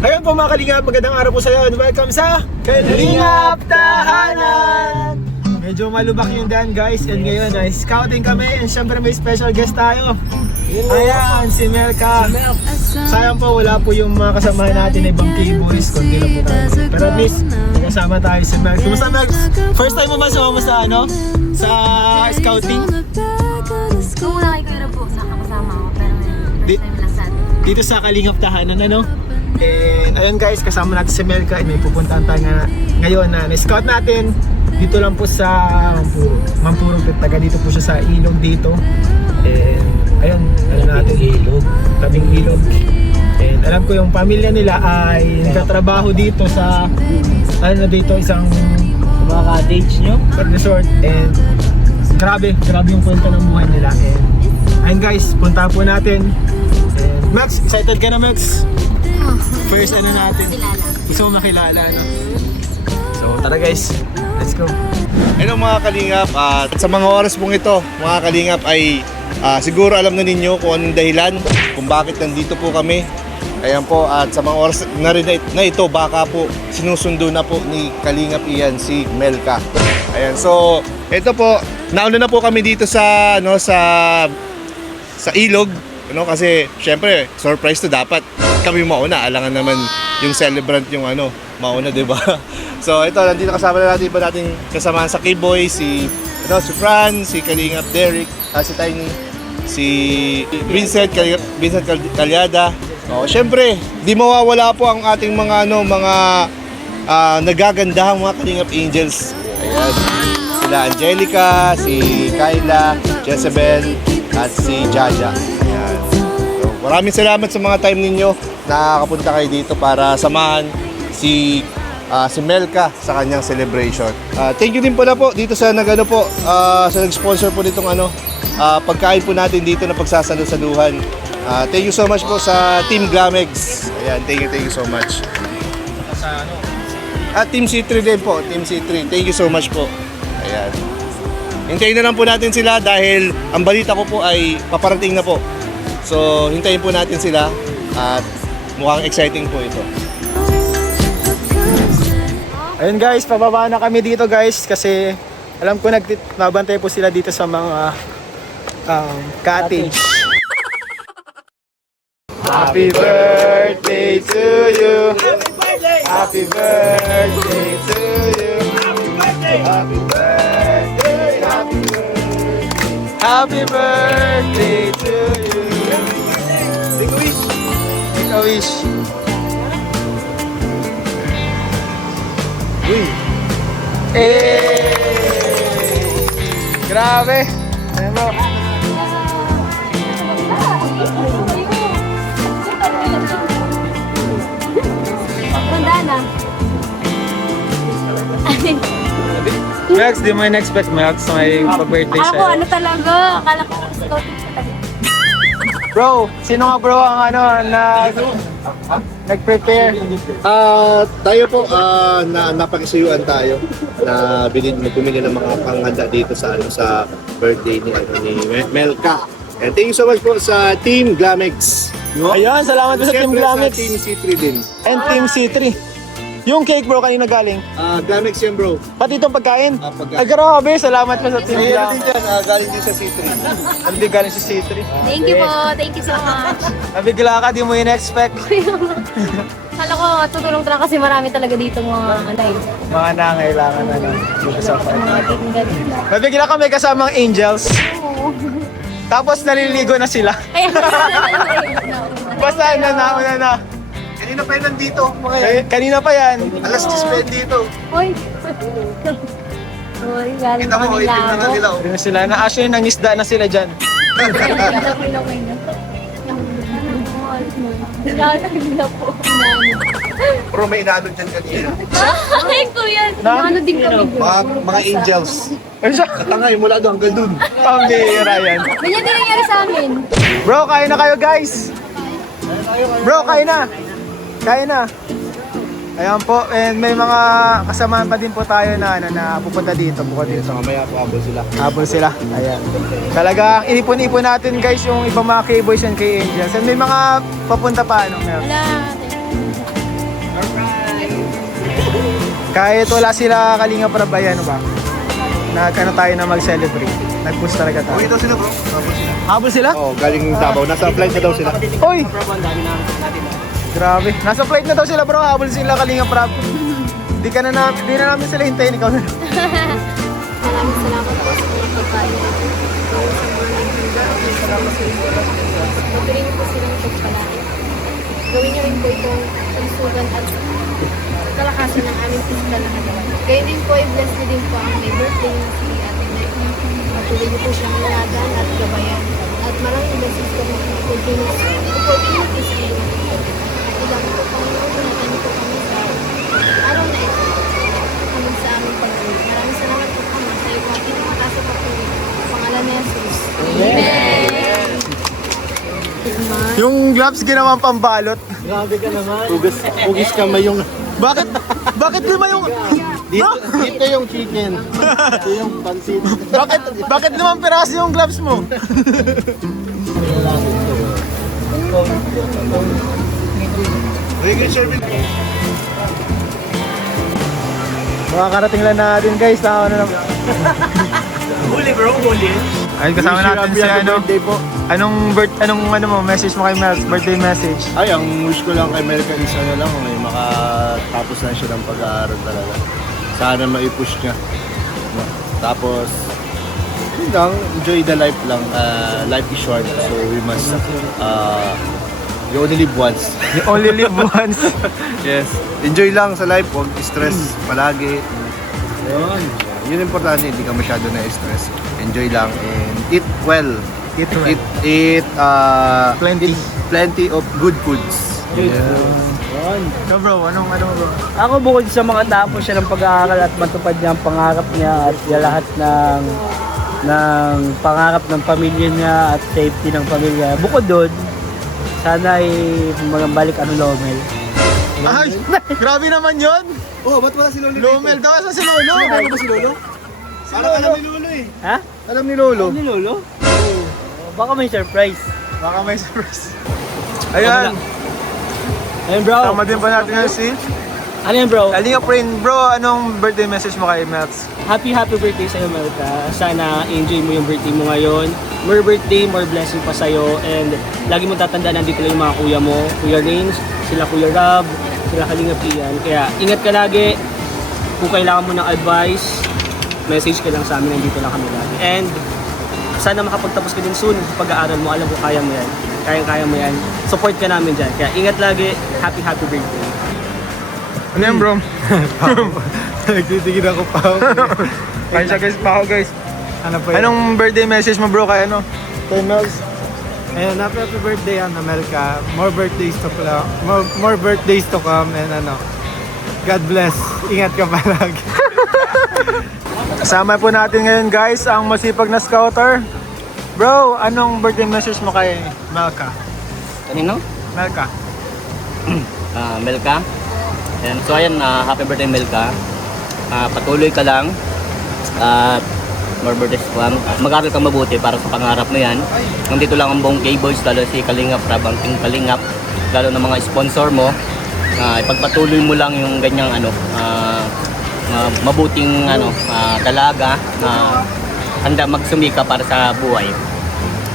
Ayun po mga Kalingap, magandang araw po sa iyo and welcome sa Kalingap Tahanan! Medyo malubak yung daan guys, and ngayon ay scouting kami and syempre may special guest tayo. Ayan, si Melka. Sayang po wala po yung mga kasamahan natin na ibang K-boys, kundi lang po tayo. Pero at least, kasama tayo si Melka. Kumusta Melka? First time mo ba sumama sa sa scouting? Kung wala kay Kuya po, nakakasama ako. Pero first time lang sa atin. Dito sa Kalingap Tahanan, ano? And ayun guys, kasama natin si Melka and may pupuntahan tayo ngayon na na-scout natin dito lang po sa Mampurong, taga dito po siya sa ilog dito. And ayun, ano natin, tabing ilog. And alam ko yung pamilya nila ay nagtatrabaho dito sa dito isang mga cottage nyo resort. And grabe yung kwento ng buhay nila. And ayun guys, punta po natin. And Max, excited ka na Max? First natin, gusto mo makilala, no? So tara guys, let's go. Hello mga Kalingap, at sa mga oras pong ito, mga Kalingap ay siguro alam na ninyo kung anong dahilan kung bakit nandito po kami. Ayan po, at sa mga oras na rin na ito, baka po sinusundo na po ni Kalingap Ian si Melka. Ayan, so ito po, nauna na po kami dito sa ilog, kasi syempre surprise to, dapat kami mauna, alangan naman yung celebrant yung mauna, 'di ba? So ito, nandito kasama na natin iba nating kasamahan sa K-Boy, si Fran, si Kalingap Derek, si Tiny, si Vincent Calyada. Syempre, di mawawala po ang ating mga nagagandahang mga Kalingap Angels. Ayan. Sila Angelica, si Kyla, Jezebel, at si Jaja. Ayan. So, maraming salamat sa mga time ninyo na nakapunta kayo dito para samahan si Melka sa kanyang celebration. Thank you din pala po dito sa sa nag-sponsor po nitong pagkain po natin dito na pagsasalo-saluhan. Thank you so much po sa Team Glamex. Ayan, thank you so much. At Team C3 din po, Team C3. Thank you so much po. Ayan. Hintayin na lang po natin sila dahil ang balita ko po ay paparating na po. So, hintayin po natin sila at mukhang exciting po ito. Ayun guys, pababa na kami dito guys kasi alam ko nagbantay po sila dito sa mga cottage. Happy birthday to you. Happy birthday to you. Happy birthday. Happy birthday. Happy birthday to you. Make a wish. Make a wish. Grabe. Ayan mo. Mandana. Max, di mo in-expect Max may pag-birthday Ako, sa'yo. talaga? Akala ko scouting sa tabi. Bro, sino nga bro ang nag-prepare? Tayo po, napag-isayuan tayo na bumili ng mga panghanda dito sa birthday ni Melka. And thank you so much po sa Team Glamex. Ayan, salamat po sa Team Glamex. Sa Team C3 din. And Team C3. Yung cake bro, kanina galing. Glamex yan bro. Pati itong pagkain. Pagkain. Ay grabe, salamat po sa Team Ayun Glamex. din dyan, galing din sa C3. Ano di galing sa C3? Thank you po. Thank you so much. Nabigla ka, di mo in-expect. Kala ko tutulong talaga kasi marami talaga dito mga Mga nangailangan dito sa farm. mga tingin. Nabigla kami kasamang angels. Tapos naliligo na sila. Basta nauna na. Kanina pa yun nandito, mga yan. Kanina pa yan. Alas 10 pa yun dito. Uy. Uy, galing Kita pa mo, nila itignan na ako. nila. Hindi na sila. Actually, nangisda na sila dyan. Nila po. Pero may inaano dyan kanina. Ay, kuya. Ano din kami doon. Mga angels. Ano siya? Katangay, mula doon hanggang doon. Pambira yan. Ganyan din nangyari sa amin. Bro, kain na kayo guys. Bro, kain na. Kain na. Ayan po, and may mga kasamahan pa din po tayo na pupunta dito. Bukod dito. Mamaya po habol sila. Habol sila. Ayan. Talagang inipon-ipon natin guys yung ibang mga K-Boys and K-Angels. And may mga papunta pa, ano? Meron. Wala. Kahit wala sila Kalinga Prab, ay ano ba? Nagkano tayo na mag-celebrate. Nag-push talaga tayo. Uwi daw sila bro. Tapos sila. Habol sila? Oo, galing Davao. Nasa flight na daw sila. Oy! Grabe. Nasa flight na daw sila bro. Habol sila Kalinga Prab. Di na namin sila hintayin. Ikaw na. Maraming salamat po sa mga pagkain. So, sa mga naghanda, salamat sa inyo. Magaling po silang pagpalain. Gawin niyo rin po itong pagsugan at kalakasan ng aming physical na katawan. Kayo din po, i-bless niyo din po ang may birthday na si Ate Nek. Patuloy niyo po siyang ilagan at gabayan. At maraming blessings po mga opportunities sa iyo. Ilang po Panginoon, natin po kami sa araw na ito. Kami sa aming pag-uwi. Maraming salamat po kami sa iyo. At pinakamataas sa pag-uwi. Pangalan ni Jesus. Amen. Yung gloves ginawang pambalot. Grabe ka naman. Hugis kamay yung... Bakit? Bakit lima yung... Dito yung chicken. Dito yung pansit. Bakit limang piraso yung gloves mo? Regular service. Makakarating lang natin guys. Tama na naman. Huli bro, huli. Ayun, kasama natin si ano. po. Anong message mo kay Mel? Birthday message. Ay, ang wish ko lang kay America is ano lang, may makatapos na siya ng pag-aaral talaga. Sana mai-push niya. No? Tapos, yun lang, enjoy the life lang. Life is short, so we must, you only live once. You only live once. Yes. Enjoy lang sa life, huwag stress palagi. Yun importante, hindi ka masyado na-stress. Enjoy lang and eat well. Eat well. Eat Plenty. plenty of good foods. So bro, anong bro? Ako bukod sa mga tapos siya ng pag-aaral at matupad niya ang pangarap niya at lahat ng pangarap ng pamilya niya at safety ng pamilya. Bukod doon, sana ay balik Lomel. Ay, grabe naman yun. Oh, ba't wala si Lolo? Lomel daw. Saan si Lolo? Ano ba si Lolo? Parang alam ni Lolo eh. Ha? Alam ni Lolo. Ni Lolo? Baka may surprise. Baka may surprise. Ayan. Ayun bro. Tama din pa natin yung si Ano yan bro? Kalinga Print. Bro, anong birthday message mo kay Melts? Happy birthday sa'yo Melka. Sana enjoy mo yung birthday mo ngayon. More birthday, more blessing pa sa'yo. And lagi mo tatandaan, nandito lang yung mga kuya mo. Kuya Rains, sila Kuya Rob, sila Kalinga Pian. Kaya ingat ka lagi. Kung kailangan mo ng advice, message ka lang sa amin, nandito lang kami lagi. And sana makapagtapos ka din soon sa pag-aaral mo. Alam ko kaya mo yan. Kaya mo yan. Support ka namin dyan. Kaya ingat lagi. Happy birthday. Ano yan bro? Nagtitigil ako pa ako. Kaya siya guys, pa ako guys. Ano po yun? Anong birthday message mo bro kay ano? Kay Melts? Ayun, happy birthday Melka. More birthdays to come. More birthdays to come and God bless. Ingat ka palagi. Kasama po natin ngayon guys ang masipag na scouter. Bro, anong birthday message mo kay Melka? Kanino? Melka. Melka. Ayan. So ayan, happy birthday Melka. Patuloy ka lang. At more birthdays ko. Mag-aral kang mabuti para sa pangarap mo yan. Nandito lang ang buong K-Boys, lalo si Kalingap, Rabang King Kalingap, lalo ng mga sponsor mo. Ipagpatuloy mo lang yung ganyang mabuting dalaga na handa magsumika para sa buhay.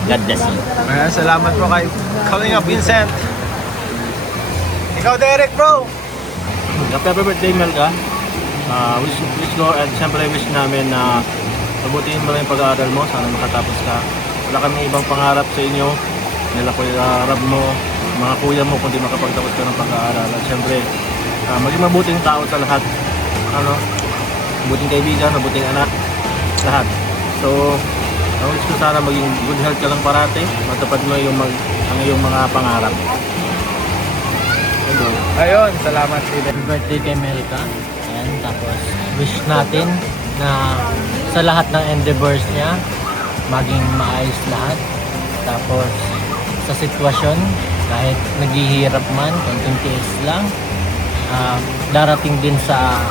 God bless you. Ayan, salamat po kay Kalinga Vincent. Ikaw Derek bro. Happy birthday Melka. Wish ko at siyempre wish namin na mabutiin mo lang yung pag-aaral mo. Sana makatapos ka. Wala kami ibang pangarap sa inyo. Nila Kuya Rab mo, mga kuya mo kung di makapagtapos ka ng pag-aaral. At siyempre, maging mabuting tao sa lahat. Mabuting kaibigan, mabuting anak, lahat. So, wish ko sana maging good health ka lang parate. Matupad mo ang iyong mga pangarap. Ayun, salamat din. Happy birthday kay Melka. Ayan, tapos wish natin na sa lahat ng endeavors niya maging maayos lahat. Tapos sa sitwasyon, kahit naghihirap man, konting tiis lang, darating din sa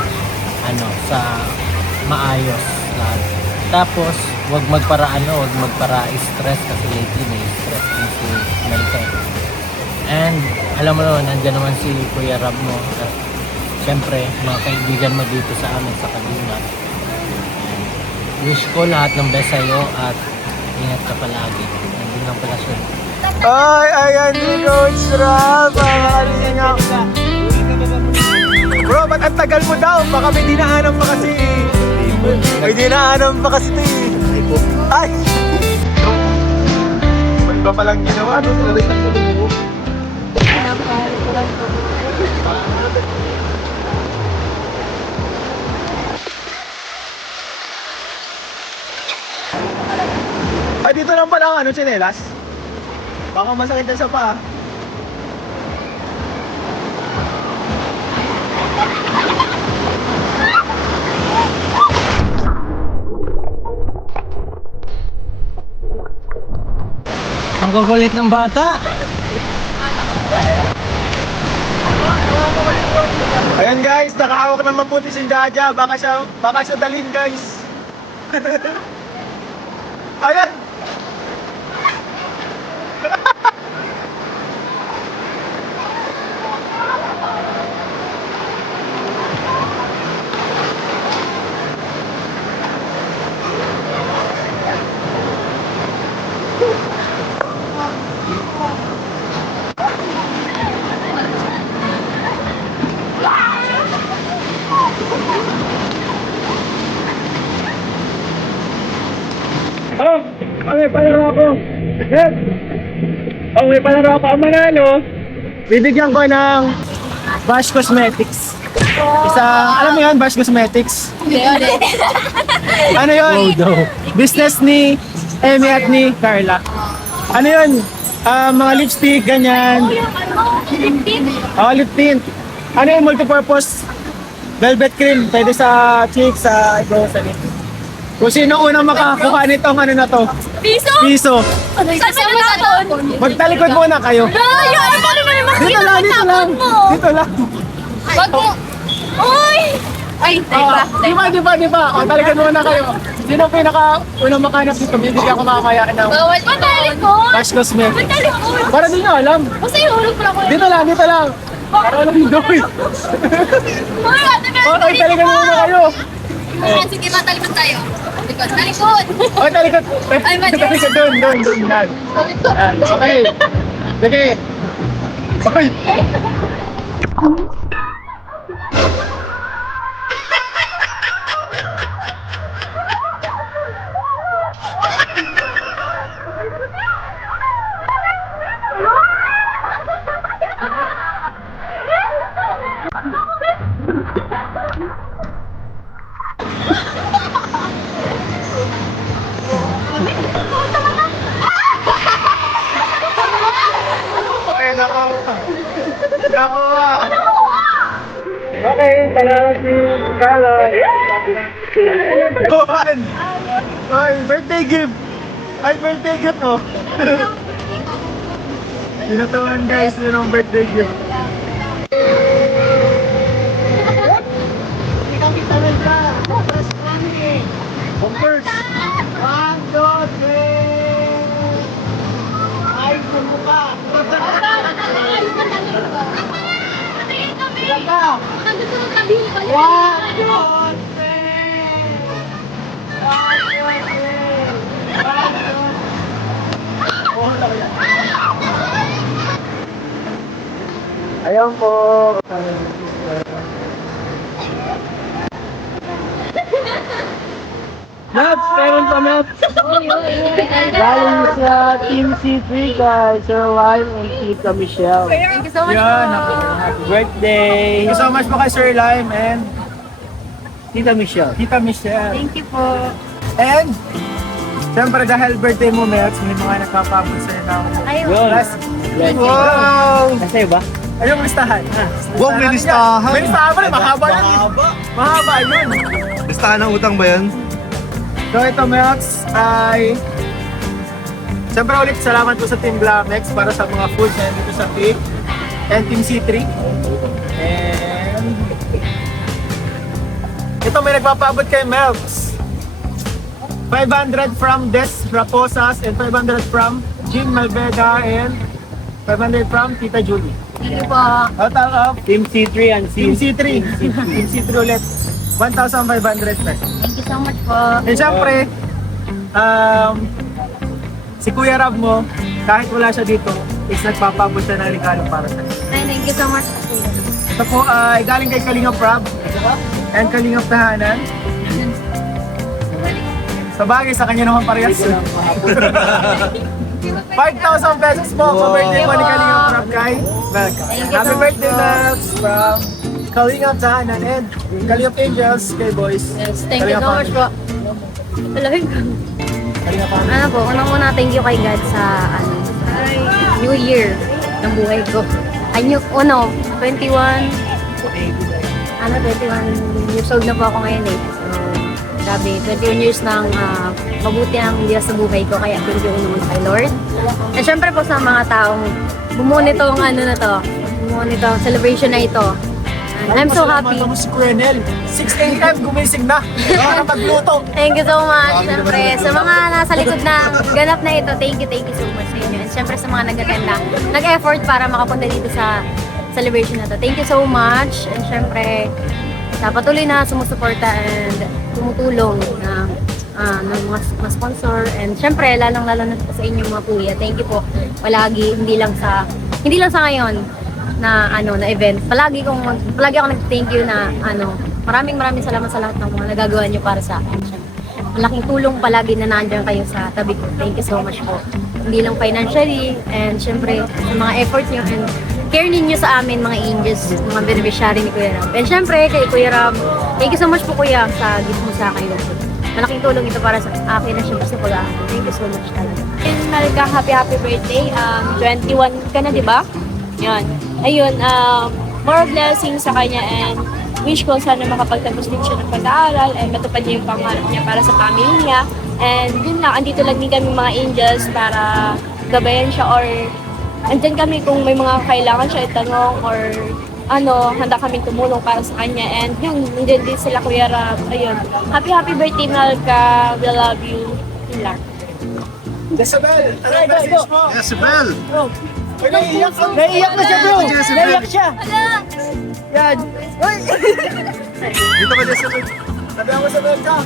sa maayos lahat. Tapos wag magpara-stress kasi lately may stress din si Melka. And alam mo naman, nandiyan naman si Kuya Rab mo. siyempre, mga kaibigan mo dito sa amin sa Kalingap. Wish ko lahat ng best sa'yo at ingat ka palagi. Nandun lang pala siya. Ay, ayan ni Coach Rob. Kalingap. Bro, ba't ang tagal mo daw? Baka may dinaanan pa kasi. May dinaanan pa kasi ito eh. Ay! Ba't ba palang ginawa? Ay, dito lang pala ang ano, tsinelas. Baka masakit na sa paa. Ang kukulit ng bata! Ayan guys, nakahawak ng mabuti si Jaja. Baka siya dalhin guys. Ayan! Oh, may panaro ako. Yes. Oh, may panaro ako. Ang manalo, bibigyan ko ng Bash Cosmetics. Alam mo yun, Bash Cosmetics? Ano yun? Business ni Emmy at ni Carla. Ano yun? Mga lipstick, ganyan. Oh, lip tint. Ano yung multipurpose? Velvet cream. Pwede sa cheeks, sa ikaw, sa lips. Kung sino unang makakuha nitong ano na to? Piso. Saan mo natin? Magtalikod muna kayo. Dito lang. Dito lang. Wag mo. Uy! Ay, Di ba? O, talikod muna kayo. Sino unang makahanap dito? Bibigyan ko mamaya ng bawal pa talikod. Bash Cosmetics. Ba't talikod? Para di nyo alam. Basta ihulog mo lang ko. Dito lang. Para walang doy. Uy, ate, meron Okay, talikod muna kayo. Sige, matalikod tayo. Talikod. O, talikod. Ay, mali. Talikod doon. Yan. Okay. Sige. Okay. Nakuha. Okay, salamat si Carla. Kuhan. Ay, birthday gift. Ay, birthday gift oh. Tinatawan guys, yun ang birthday gift. Bumpers. 1, 2, 3. Ay, bumuka. Ganda! 1, 2, 3. Ayan po. Maps! Meron pa Maps! Galing sa Team C3 guys, Sir Lime and Tita Michelle. Thank you so much Happy birthday! Thank you so much po kay Sir Lime and Tita Michelle. Thank you po. And siyempre dahil birthday mo, Melts, may mga nagpapabot sa'yo ng Ayun. Wow! Nasa'yo ba? Ayun, listahan. Wow, may listahan. May listahan ba? Mahaba yun. Mahaba yun. Listahan ng utang ba yan? So ito, Melts, ay siyempre ulit salamat po sa Team Glamex para sa mga foods na dito sa PIC and Team C3. And ito may nagpapabot kay Melts. 500 from Des Raposas and 500 from Jean Malveda and 500 from Tita Julie. Thank you po. Total of Team C3 and Team C3. Team C3 ulit. 1,500 pesos. Thank you so much po. And syempre, si Kuya Rab mo, kahit wala siya dito, is nagpapabot siya ng regalo para sa Ay, thank you so much. Ito po ay galing kay Kalingap Rab and Kalingap Tahanan. Sa bagay, sa kanya naman parehas. 5,000 pesos po sa birthday po ni Kalingap Rab kay Melka. Thank you Happy so birthday, much. Melks, from Kalingap Tahanan and Kalingap Angels kay Boys. Yes, thank you so much po. Talagang Kalingap Tahanan. ano po, unang-una thank you kay God sa New Year ng buhay ko. Ay, 21 years old na po ako ngayon eh. So, grabe, 21 years ng mabuti ang Diyos sa buhay ko, kaya thank you naman kay Lord. At syempre po sa mga taong bumuo nitong celebration na ito. And I'm so happy. Ano mo si Kuya Nel? 6 a.m. gumising na para magluto. Thank you so much. Siyempre, sa mga nasa likod ng ganap na ito, thank you so much sa inyo. And siyempre sa mga nag-attend na, nag-effort para makapunta dito sa celebration na to. Thank you so much. And siyempre, sa patuloy na sumusuporta and tumutulong na ng mga sponsor. And siyempre, lalong-lalo na sa inyong mga kuya. Thank you po. Palagi, hindi lang sa ngayon na na event. Palagi ako nag-thank you na maraming salamat sa lahat ng mga nagagawa niyo para sa akin. Malaking tulong palagi na nandiyan kayo sa tabi ko. Thank you so much po. Hindi lang financially and syempre sa mga effort niyo and care ninyo sa amin mga angels, mga beneficiary ni Kuya Rab. And syempre kay Kuya Rab, thank you so much po Kuya sa gift mo sa akin. Malaking tulong ito para sa akin na syempre sa pag-aaral. Thank you so much talaga. And Malika, happy birthday. 21 ka na, di ba? Yan. Ayun, more blessings sa kanya and wish ko sana makapagtapos din siya ng pag-aaral and matupad niya yung pangarap niya para sa family niya. And yun lang, andito lang din kami mga angels para gabayan siya or andyan kami kung may mga kailangan siya itanong or handa kami tumulong para sa kanya. And yun, nandiyan din sila Kuya Rab. Ayun. Happy birthday, Malika. We love you. Yun lang. Jezebel, ano yung message mo? Jezebel! Naiiyak Naiiyak na siya bro! Jezebel. Naiiyak siya! Yan! Dito ka, Jezebel. Sabi ako sa Melka.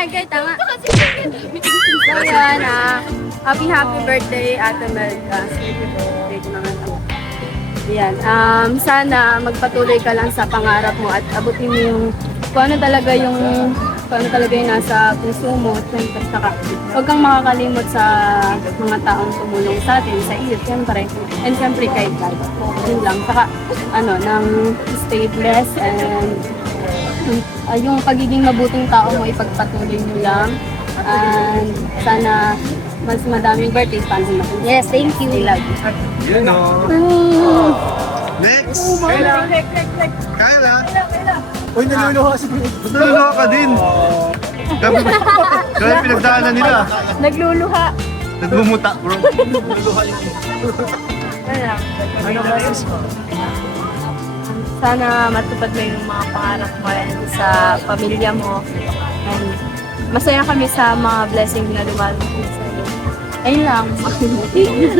Okay, tama. So yan, happy birthday Ate Melka. Sige po, naman ako. Yan, sana magpatuloy ka lang sa pangarap mo at abutin mo yung kung ano talaga yung nasa puso mo. Siyempre, saka huwag kang makakalimot sa mga taong tumulong sa atin, sa iyo, siyempre. And siyempre kay God. Yun lang. Saka, nang stay blessed and yung pagiging mabuting tao mo ipagpatuloy mo lang. And sana mas madaming birthdays para sa mga. Yes, thank you. I love you. Yun o. Next! Kayla! Uy, naluluha si Kuya. Ba't naluluha ka din? Grabe pinagdaanan nila. Nagluluha. Nagmumuta, bro. Wala. Ano message mo? Sana matupad mo yung mga pangarap mo sa pamilya mo. And masaya kami sa mga blessing na dumarating sa iyo. Ayun lang.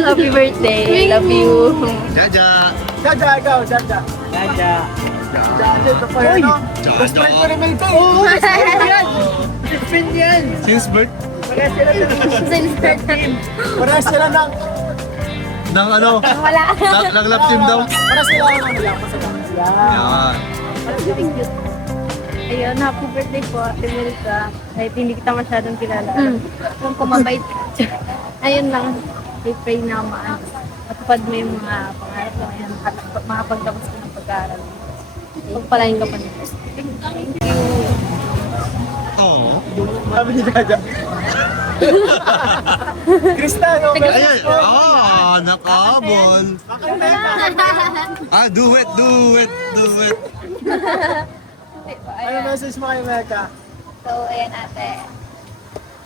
Happy birthday. Love you. Jaja! Jaja, ikaw, Jaja. Jaja! Jaja, ito pa yan, no? Best friend ko rin may ito. Oo! Best friend yan! Since birth? Parang sila ng... Ng ano? Wala. Ng love team daw? Parang sila ng masaya. Yan. Ayun, happy birthday po, Ate Melka. Kahit hindi kita masyadong kilala. Kung kumabait. Ayun lang. I pray na matupad mo yung mga pangarap mo. Ayan, makapagtapos ka ng pag-aaral. Pagpalain ka pa nito. Thank you. Oo. Sabi ni Jaja. Cristiano, Ayan. Nakabol. Do it. Ano message mo kay Melka? So, ayan ate.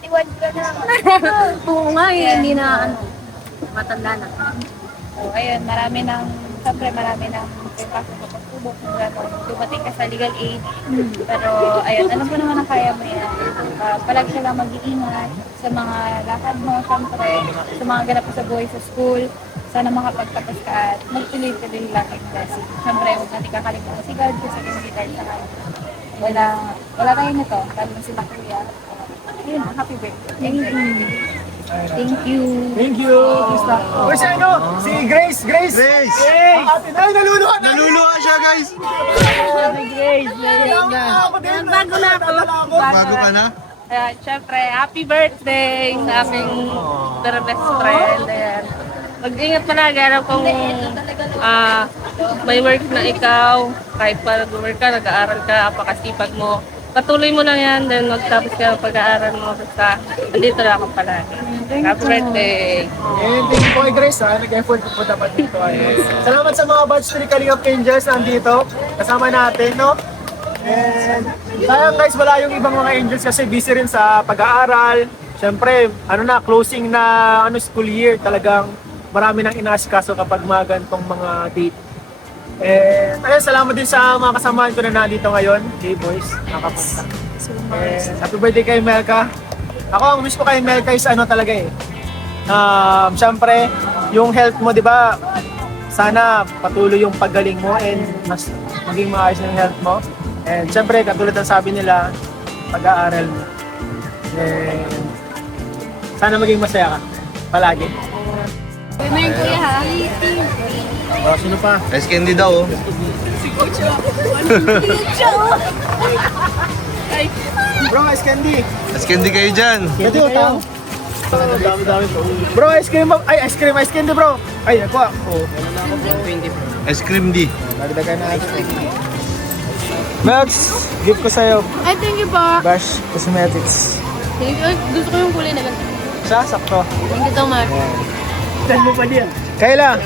Tiwad ka na. Oo nga eh, hindi na matanda na. So, ayun, siyempre marami ng pasok sa pagsubok kung gano'n. Dumating ka sa legal aid. Pero, ayun, alam ko naman na kaya mo yan. Palagi ka lang mag-iingat sa mga lakad mo, siyempre, sa mga ganap mo sa buhay sa school. Sana makapagtapos ka at magtuloy-tuloy lang ang blessing. Siyempre, huwag natin kakalimutan si God kasi hindi tayo sa kanya. Wala tayo na to, lalo na sila kuya. Ayun, happy birthday. Thank you. Thank you. Thank you, Krista. O si ano? Si Grace. Grace! Yay! Ay, naluluha na! Naluluha siya, guys! Bago na ako. Bago ka na? Siyempre, happy birthday sa aming very best friend. Ayan. Mag-ingat palagi. Alam kong may work na ikaw. Kahit pa nag-work ka, nag-aaral ka, apakasipag mo. Patuloy mo lang yan, then magtapos ka ng pag-aaral mo. Basta, andito na ako palagi. Happy birthday! And thank you po kay Grace ha, nag-effort po dapat dito. Salamat sa mga batch 3 Kaling of Angels na nandito. Kasama natin, no? And sayang guys, wala yung ibang mga angels kasi busy rin sa pag-aaral. Siyempre, closing na school year. Talagang marami nang inaasikaso kapag mga ganitong mga date. And ayun, salamat din sa mga kasamahan ko na nandito ngayon. Okay boys, nakapunta. And happy birthday kay Melka. Ako, ang wish ko kay Melka is talaga eh. Siyempre, yung health mo, di ba? Sana patuloy yung paggaling mo and mas maging maayos yung health mo. And siyempre, katulad ng sabi nila, pag-aaral mo. And sana maging masaya ka. Palagi. Women kuya ha? Sino pa? Ice candy daw, oh. Bro, ice candy. Ice candy kayo dyan. Ito yung tao. Dami-dami po. Bro, ice cream. Ay, ice candy bro. Ay, nakuha. Oh. Ice cream di. Dagdagan na natin. Max, gift ko sa'yo. Ay, thank you po. Bash Cosmetics. Thank you. Ay, gusto ko yung kulay na ganito. Siya, sakto. Thank you so much. Saan mo pa diyan? Kayla,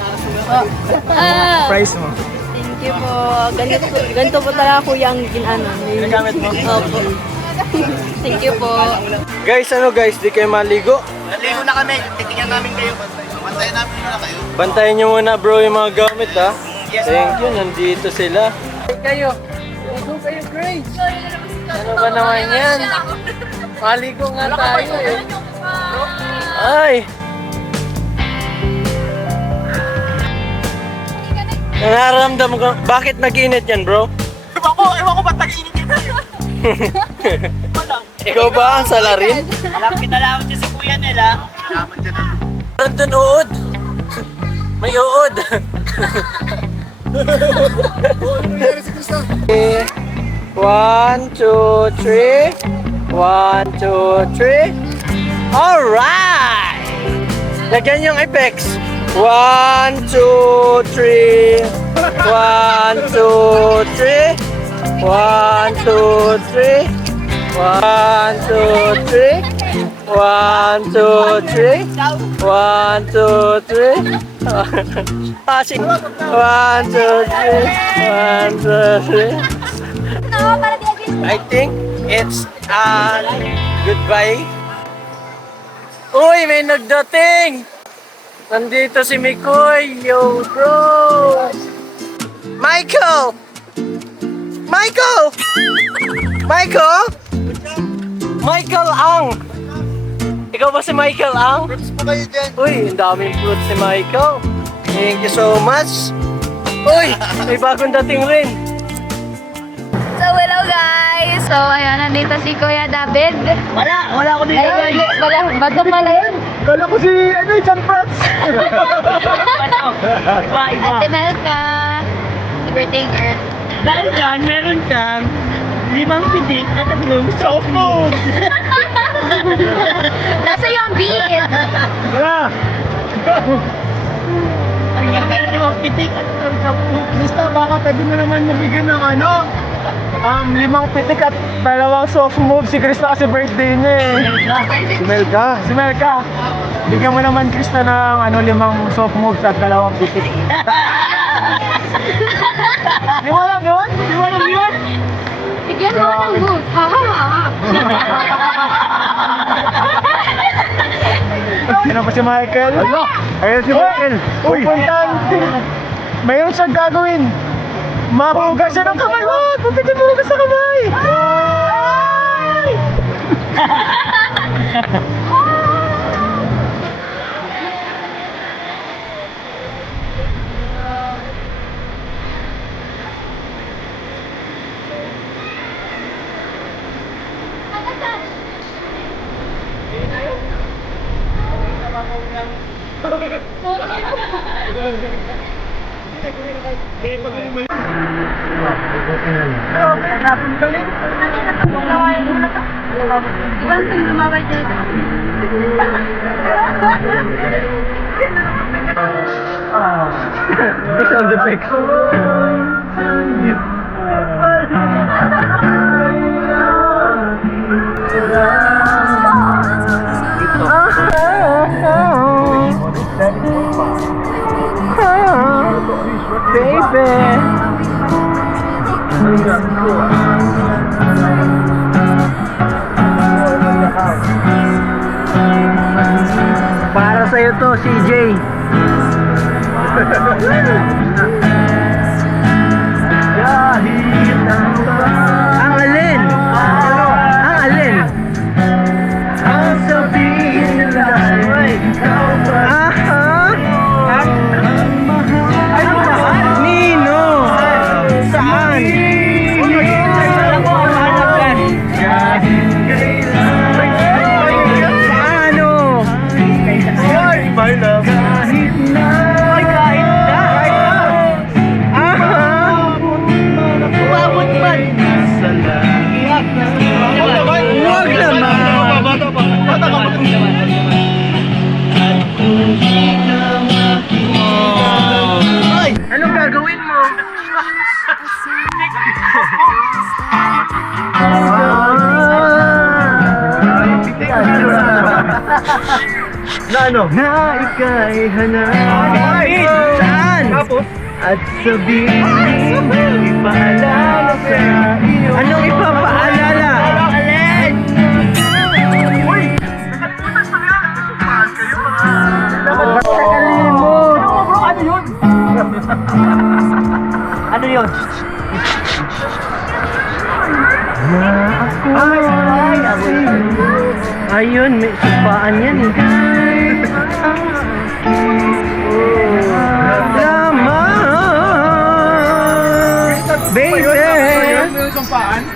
price mo. Thank you po. Ganito po talaga kuya ang Ginagamit mo? Opo. Thank you po. Guys, di kayo maligo? Naligo na kami. Titingnan namin kayo. Bantayan namin muna kayo. Bantayan nyo muna bro yung mga gamit ha. Thank you, nandito sila. Kayo. Ligo kayo, Grace. Ano ba naman yan? Maligo nga tayo eh. Ay! Nararamdam ko, bakit nag-init yan bro? Ewan ko ba't nag-init yun? Ikaw ba ang salarin? Alam kita lang si kuya nila. Meron dun uod. May uod. Okay. 1, 2, 3. 1, 2, 3. Alright! Lagyan yung effects. 1, 2, 3. 1, 2, 3. 1, 2, 3. 1, 2, 3. 1, 2, 3. 1, 2, 3. 1, 2, 3. 1, 2, 3. I think it's goodbye. Uy, may nagdating! Nandito si Mikoy! Yo, bro! Michael! Michael! Michael? Michael Ang! Ikaw ba si Michael Ang? Fruits po kayo dyan. Uy, ang daming fruit si Michael. Thank you so much. Uy, may bagong dating rin. So, hello guys! So, ayan, nandito si Kuya David. Wala ako dito. Bago pala yun. Kala ko si, John Prats. Ate Melka. Happy birthday, girl. Dahil dyan, meron kang 5 pitik at 3 soft food. Nasa yung beat. Wala. Ang ganda ng 5 pitik at 3 soft food. Basta baka pwede mo naman mabigyan ng 5 pitik at 2 soft move. Si Krista kasi birthday niya eh. Si Melka. Bigyan mo naman Krista ng 5 soft moves at 2 pitik. Di mo alam yun? Di mo alam yun? Bigyan mo ng good. Ha ha ha. Ano pa si Michael? Ayun si Michael. Uy! Pupuntahan. Mayroon siyang gagawin. Mapugas siya ng kamay. Wag! Huwag ka dyan mapugas sa kamay! Sound effects. Para sa'yo to, CJ. Ang alin? Ang alin? Ang sabihin nila ay ikaw ba? Nino? Saan? Paano? My love. Kahit na. Umabot man. Huwag naman. Ay, anong gagawin mo? Na ano? Na ika'y hanapin. Saan? At sabihin, ipaalala sa iyo. Anong ipapaalala? Alin? Uy! Nakalimutan sa nga! Nagsusumaan kayo mga... Nakalimut! Ano yun? Ano yun? Na ako ay ayun, may supaan yan eh. Lamang, baby! Mayroon sumpaan.